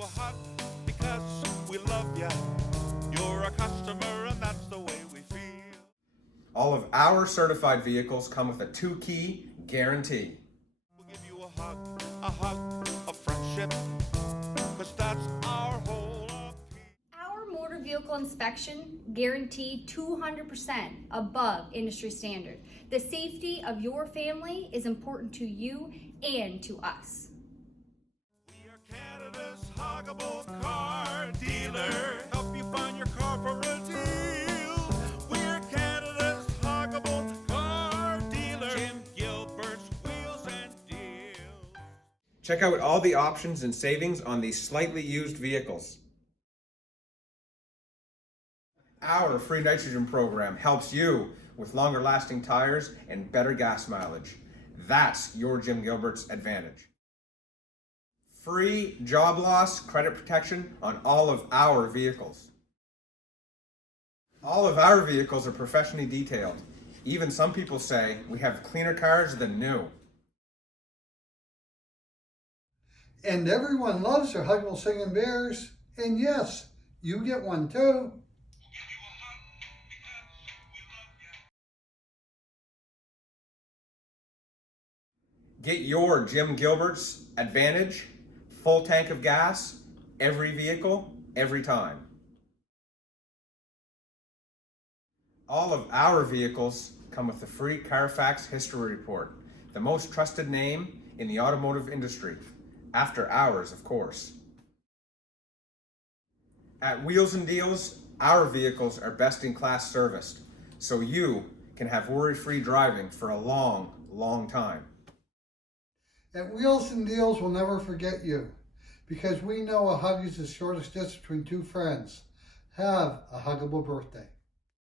you a hug because we love you. You're a customer and that's the way we feel. All of our certified vehicles come with a 2-key guarantee. We'll give you a hug of friendship, because that's our whole appeal. Our motor vehicle inspection guaranteed 200% above industry standard. The safety of your family is important to you and to us. We are Canada's huggable car dealer. Help you find your car for a deal. We're Canada's huggable car dealer. Jim Gilbert's Wheels and Deals. Check out all the options and savings on these slightly used vehicles. Our free nitrogen program helps you with longer lasting tires and better gas mileage. That's your Jim Gilbert's advantage. Free job loss credit protection on all of our vehicles. All of our vehicles are professionally detailed. Even some people say we have cleaner cars than new. And everyone loves their huggable singing bears. And yes, you get one too. Get your Jim Gilbert's advantage, full tank of gas, every vehicle, every time. All of our vehicles come with a free Carfax history report, the most trusted name in the automotive industry, after hours, of course. At Wheels and Deals, our vehicles are best in class serviced, so you can have worry-free driving for a long, long time. At Wheels and Deals, we'll never forget you, because we know a hug is the shortest distance between two friends. Have a huggable birthday.